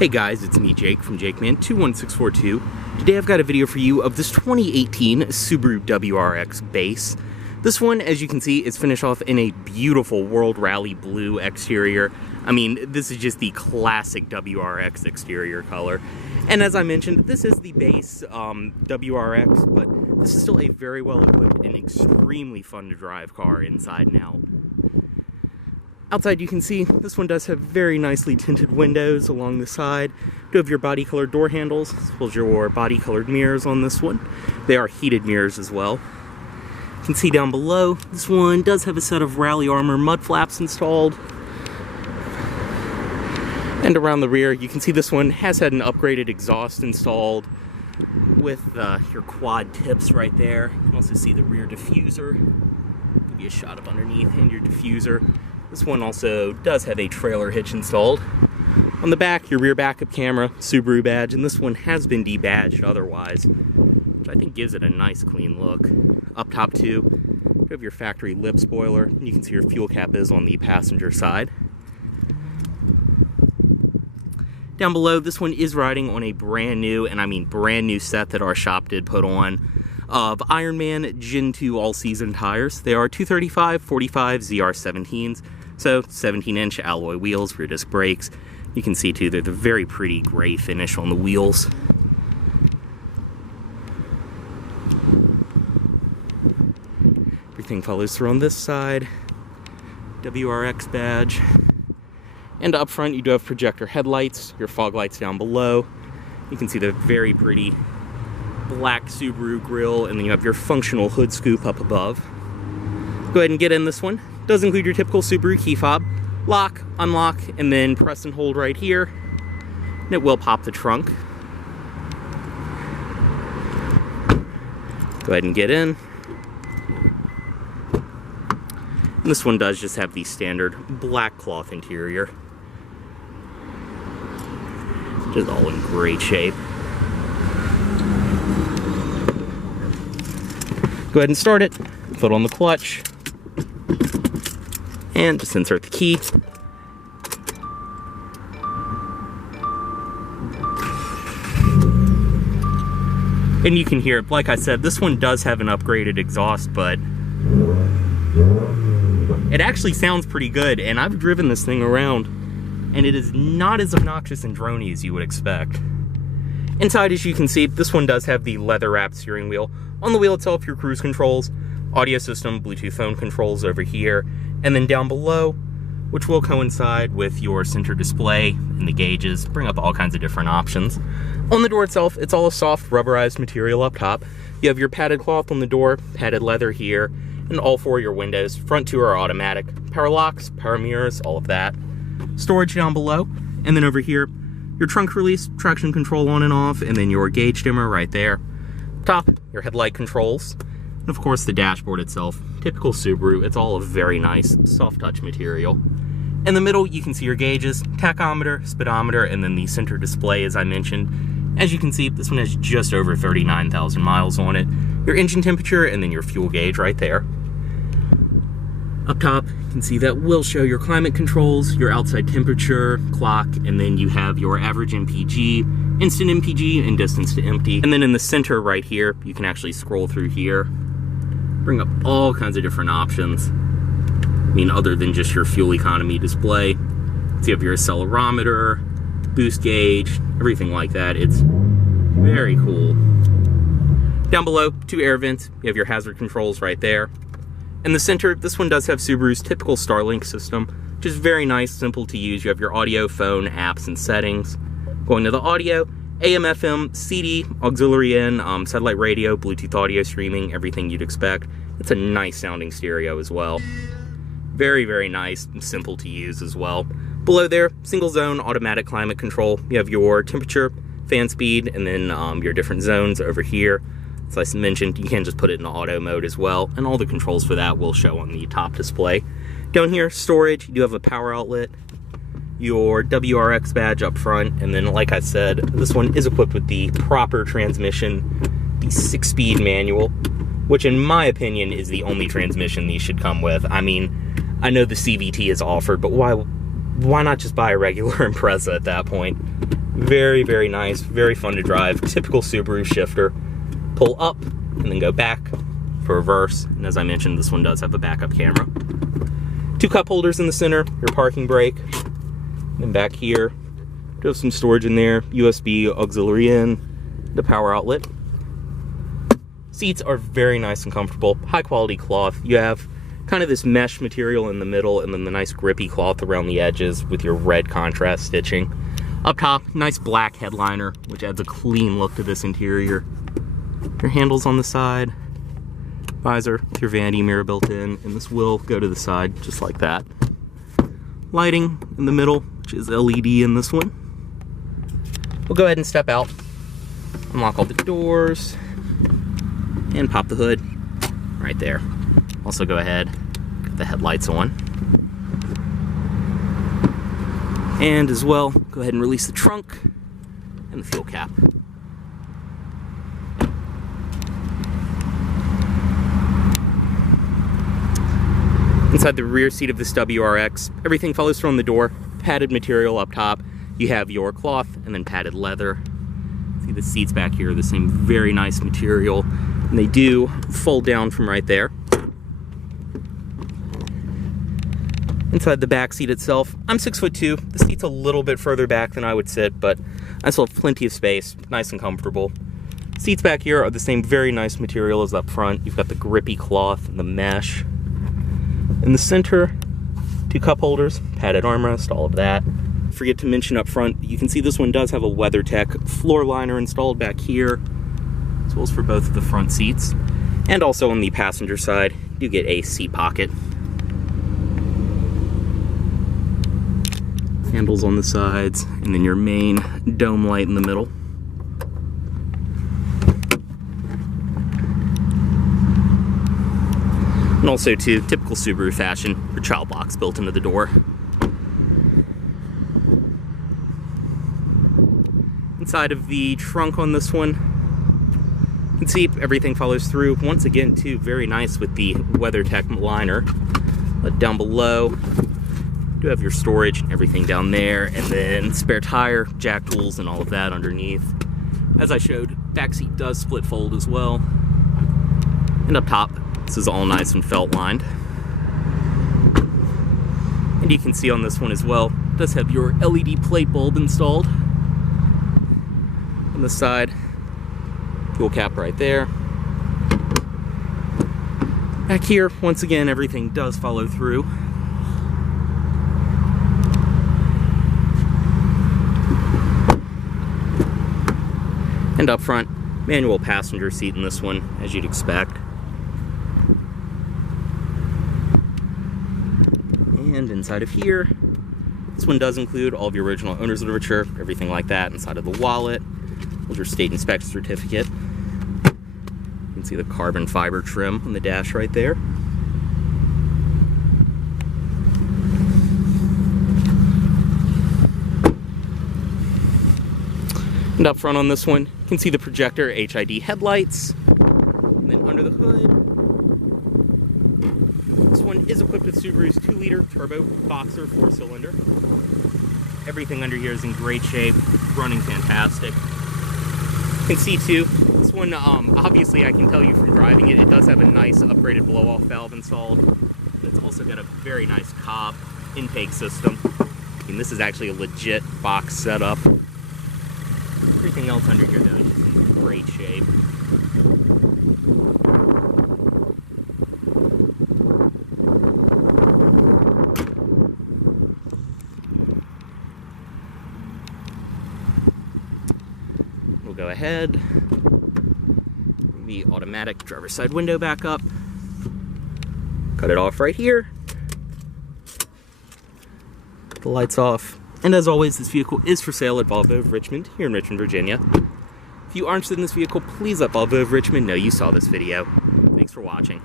Hey guys, it's me Jake from JakeMan21642. Today I've got a video for you of this 2018 Subaru WRX base. This one, as you can see, is finished off in a beautiful World Rally blue exterior. I mean, this is just the classic WRX exterior color. And as I mentioned, this is the base WRX, but this is still a very well equipped and extremely fun to drive car inside and out. Outside you can see this one does have very nicely tinted windows along the side. You do have your body colored door handles, as well as your body colored mirrors on this one. They are heated mirrors as well. You can see down below, this one does have a set of Rally Armor mud flaps installed. And around the rear, you can see this one has had an upgraded exhaust installed with your quad tips right there. You can also see the rear diffuser. Give you a shot of underneath and your diffuser. This one also does have a trailer hitch installed. On the back, your rear backup camera, Subaru badge, and this one has been debadged otherwise, which I think gives it a nice clean look. Up top too, you have your factory lip spoiler, and you can see your fuel cap is on the passenger side. Down below, this one is riding on a brand new, and I mean brand new set that our shop did put on, of Ironman Gen 2 all-season tires. They are 235/45 ZR17s, so 17-inch alloy wheels, rear disc brakes. You can see too, they're the very pretty gray finish on the wheels. Everything follows through on this side. WRX badge. And up front, you do have projector headlights, your fog lights down below. You can see the very pretty black Subaru grille, and then you have your functional hood scoop up above. Go ahead and get in this one. Does include your typical Subaru key fob. Lock, unlock, and then press and hold right here. And it will pop the trunk. Go ahead and get in. And this one does just have the standard black cloth interior. Just all in great shape. Go ahead and start it, foot on the clutch, and just insert the key. And you can hear it, like I said, this one does have an upgraded exhaust, but it actually sounds pretty good, and I've driven this thing around, and it is not as obnoxious and drony as you would expect. Inside, as you can see, this one does have the leather-wrapped steering wheel. On the wheel itself, your cruise controls, audio system, Bluetooth phone controls over here, and then down below, which will coincide with your center display and the gauges, bring up all kinds of different options. On the door itself, it's all a soft rubberized material up top. You have your padded cloth on the door, padded leather here, and all four of your windows. Front two are automatic. Power locks, power mirrors, all of that. Storage down below, and then over here, your trunk release, traction control on and off, and then your gauge dimmer right there. Top, your headlight controls, and of course the dashboard itself. Typical Subaru, it's all a very nice soft touch material. In the middle, you can see your gauges, tachometer, speedometer, and then the center display, as I mentioned. As you can see, this one has just over 39,000 miles on it. Your engine temperature, and then your fuel gauge right there. Up top, you can see that will show your climate controls, your outside temperature, clock, and then you have your average MPG, instant MPG, and distance to empty. And then in the center right here, you can actually scroll through here, bring up all kinds of different options. I mean, other than just your fuel economy display. So you have your accelerometer, boost gauge, everything like that. It's very cool. Down below, two air vents. You have your hazard controls right there. In the center, this one does have Subaru's typical Starlink system, which is very nice, simple to use. You have your audio, phone, apps, and settings. Going to the audio, AM, FM, CD, auxiliary in, satellite radio, Bluetooth audio streaming, everything you'd expect. It's a nice sounding stereo as well. Very, very nice and simple to use as well. Below there, single zone automatic climate control. You have your temperature, fan speed, and then your different zones over here. As I mentioned, you can just put it in auto mode as well, and all the controls for that will show on the top display. Down here, storage, you do have a power outlet, your WRX badge up front, and then like I said, this one is equipped with the proper transmission, the 6-speed manual, which in my opinion is the only transmission these should come with. I mean, I know the CVT is offered, but why not just buy a regular Impreza at that point? I Very, very nice, very fun to drive. Typical Subaru shifter. Pull up and then go back for reverse. And as I mentioned, this one does have a backup camera. 2 cup holders in the center, your parking brake. Then back here, you have some storage in there, USB auxiliary in, the power outlet. Seats are very nice and comfortable, high quality cloth. You have kind of this mesh material in the middle and then the nice grippy cloth around the edges with your red contrast stitching. Up top, nice black headliner, which adds a clean look to this interior. Your handles on the side, visor with your vanity mirror built in, and this will go to the side just like that. Lighting in the middle, which is LED in this one. We'll go ahead and step out, unlock all the doors, and pop the hood right there. Also go ahead, get the headlights on. And as well, go ahead and release the trunk and the fuel cap. Inside the rear seat of this WRX, everything follows from the door. Padded material up top. You have your cloth and then padded leather. See the seats back here are the same very nice material. And they do fold down from right there. Inside the back seat itself, I'm 6'2". The seat's a little bit further back than I would sit, but I still have plenty of space, nice and comfortable. Seats back here are the same very nice material as up front. You've got the grippy cloth and the mesh. In the center, 2 cup holders, padded armrest, all of that. Forget to mention up front, you can see this one does have a WeatherTech floor liner installed back here, as well as for both of the front seats. And also on the passenger side, you get a seat pocket. Handles on the sides, and then your main dome light in the middle. And also, too, typical Subaru fashion, your child locks built into the door. Inside of the trunk on this one, you can see everything follows through. Once again, too, very nice with the WeatherTech liner. But down below, you have your storage and everything down there, and then spare tire, jack tools, and all of that underneath. As I showed, back seat does split fold as well. And up top, this is all nice and felt lined. And you can see on this one as well, it does have your LED plate bulb installed. On the side, fuel cap right there. Back here, once again, everything does follow through. And up front, manual passenger seat in this one, as you'd expect. And inside of here, this one does include all of your original owner's literature, everything like that inside of the wallet, with your state inspection certificate. You can see the carbon fiber trim on the dash right there. And up front on this one, you can see the projector HID headlights. And then under the hood, this one is equipped with Subaru's 2-liter turbo boxer 4-cylinder. Everything under here is in great shape, running fantastic. You can see too, this one, obviously I can tell you from driving it, it does have a nice upgraded blow-off valve installed. It's also got a very nice Cobb intake system. And this is actually a legit box setup. Everything else under here though is just in great shape. We'll go ahead, bring the automatic driver's side window back up, cut it off right here, put the lights off. And as always, this vehicle is for sale at Volvo of Richmond, here in Richmond, Virginia. If you are interested in this vehicle, please let Volvo of Richmond know you saw this video. Thanks for watching.